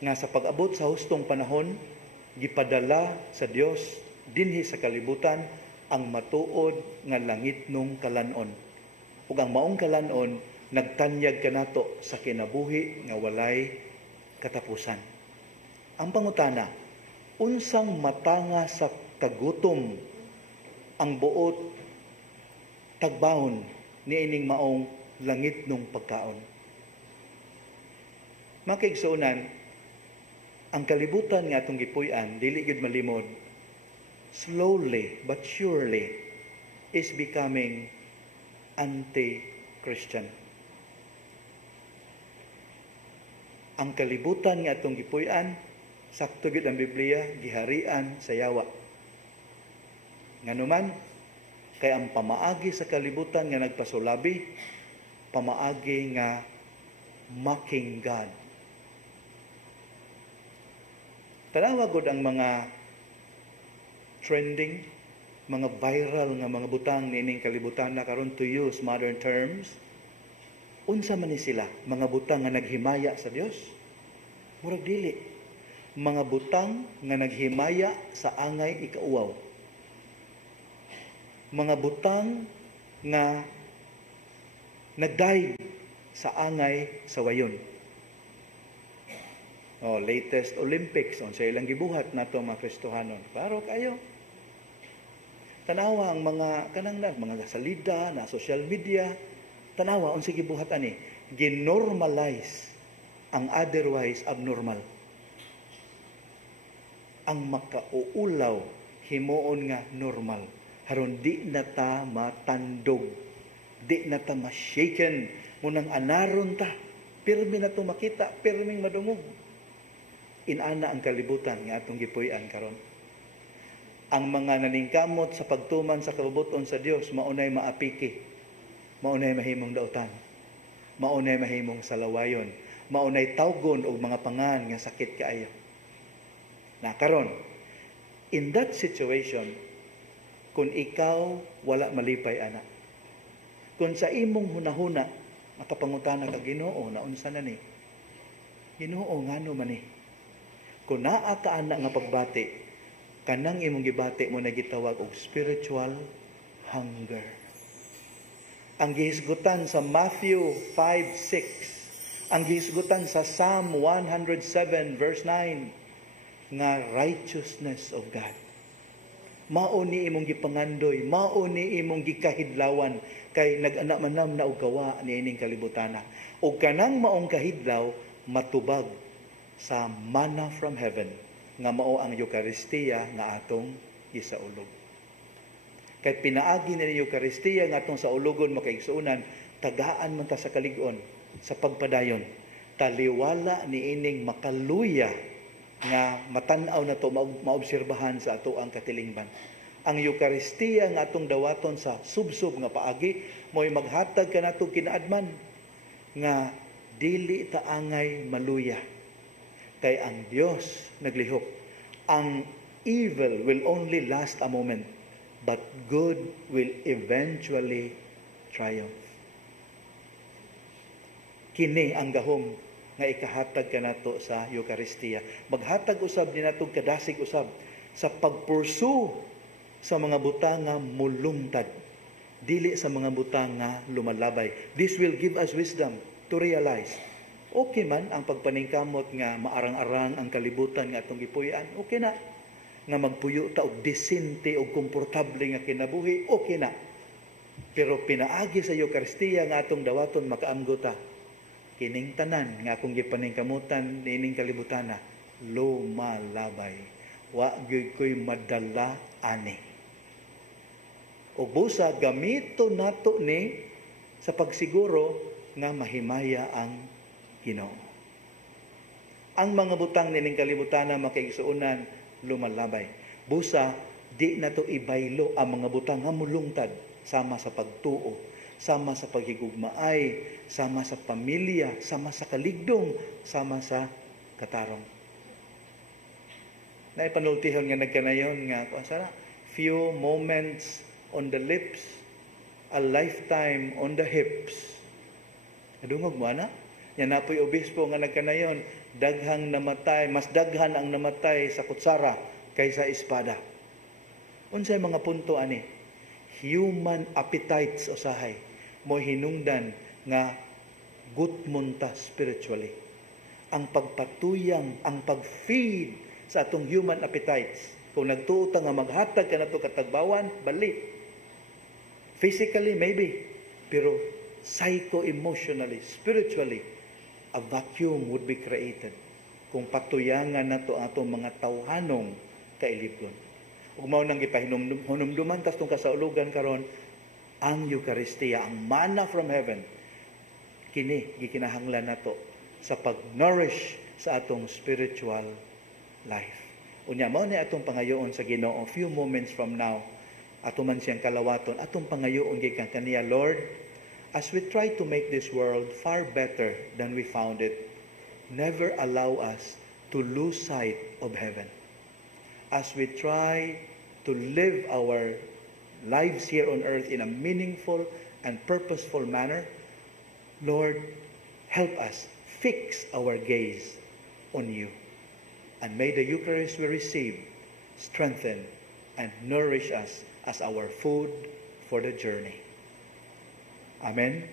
nga sa pag-abot sa hustong panahon gipadala sa Dios dinhi sa kalibutan ang matuod nga langitnong kalanon. Ug ang maong kalanon nagtanyag kanato sa kinabuhi nga walay katapusan. Ang pangutana, unsang matanga sa kagutom ang buot tagbahon niining maong langitnong pagkaon? Makaigsuunan, ang kalibutan nga atong gipuy-an dili gid malimod, slowly but surely is becoming anti-Christian. Ang kalibutan nga atong gipuy-an, sakto gid ang Biblia, giharian sa yawa. Nganuman, kay ang pamaagi sa kalibutan nga nagpasulabi, pamaagi nga mocking God. Tanawa gud ang mga trending, mga viral nga mga butang niining kalibutan na karon, to use modern terms. Unsa man ni sila? Mga butang nga naghimaya sa Dios? Murag dili. Mga butang nga naghimaya sa angay ikauwaw. Mga butang nga nagdaig sa angay sa wayon. Latest Olympics, sa ilang gibuhat nato mga Kristohanon. Klaro kayo. Tanawa ang mga salida na social media, tanawa unsay gibuhat ani, ginormalize ang otherwise abnormal. Ang makauulaw himuon nga normal. Haron di na ta matandog, di na ta ma-shaken, munang anaron ta, pirmi na to makita, pirming madungog. Inana ang kalibutan nga atong gipuy-an karon. Ang mga naningkamot sa pagtuman sa kabubuton sa Dios maunay maapiki, maunay mahimong dautan, maunay mahimong salawayon, maunay tawgon og mga pangan nga sakit kaayo. Na karon, in that situation, kung ikaw wala malipay ana, kung sa imong hunahuna makapangutana ka Ginoo na unsa na ni, Ginoo ngano man ni, kung naa ka ana nga pagbati, kanang imong gibati mo na gitawag og spiritual hunger. Ang gihisgutan sa Matthew 5:6, ang gihisgutan sa Psalm 107 verse 9 nga righteousness of God. Mao ni imong gipangandoy, mao ni imong gikahidlawan kay nag-ana manam na og gawa niining kalibutana. Ug kanang maong kahidlaw matubag sa manna from heaven nga mao ang Eucharistia nga atong gisaulog. Kay pinaagi ni Eucharistia nga atong saulogon makaigsuunan, tagaan man ta sa kalig-on, sa pagpadayon. Taliwala niining makaluya nga matan-aw na to, maobserbahan sa ato ang katilingban. Ang Eucharistia nga atong dawaton sa subsub nga paagi mo'y maghatag kanato kinaadman nga dili ta angay maluya. Kay ang Dios naglihok. Ang evil will only last a moment, but good will eventually triumph. Kini ang gahom nga ikahatag kanato sa Eucharistia. Maghatag usab din nato kadasig usab sa pagpursue sa mga butang nga mulungtad, dili sa mga butang nga lumalabay. This will give us wisdom to realize, okay man ang pagpaningkamot nga maarang-arang ang kalibutan nga atong gipuy-an, okay na. Nga magpuyo ta og disente og komportable nga kinabuhi, okay na. Pero pinaagi sa Eucharistia nga atong dawaton makaamgo ta, kining tanan nga akong gipaningkamutan niining kalibutana, lumalabay. Wa gyud koy madala ani. O busa gamito nato ni sa pagsiguro nga mahimaya ang Ginoo. Ang mga butang nining kalibutana makaigsuunan lumalabay. Busa di na to ibaylo ang mga butang nga mulungtad sama sa pagtuo, sama sa paghigugmaay, sama sa pamilya, sama sa kaligdong, sama sa katarong. Naipanultihon nga nagkanayon nga few moments on the lips, a lifetime on the hips. Nadungog mo ana? Yan napoy obispo nga nagkanayon, daghang namatay, mas daghan ang namatay sa kutsara kaysa espada. Unsay mga punto ani? Human appetites usahay mo hinungdan nga gutmon ta spiritually. Ang pagpatuyang, ang pag-feed sa atong human appetites. Kung nagtuo ta nga maghatag ka na ito katagbawan, bali. Physically, maybe. Pero psycho-emotionally, spiritually, a vacuum would be created kung patuyangan na ito atong mga tawhanong kailibgon. Kung mao nang gipahinumduman tas tong kasaulugan karon ang Eucharistia, ang manna from heaven, kini gikinahanglan nato sa pag-nourish sa atong spiritual life. Unya mao ni atong pangayoon sa Ginoo, few moments from now, ato man siyang kalawaton, atong pangayoon gikan kaniya, Lord, as we try to make this world far better than we found it, never allow us to lose sight of heaven. As we try to live our lives here on earth in a meaningful and purposeful manner, Lord, help us fix our gaze on you. And may the Eucharist we receive strengthen and nourish us as our food for the journey. Amen.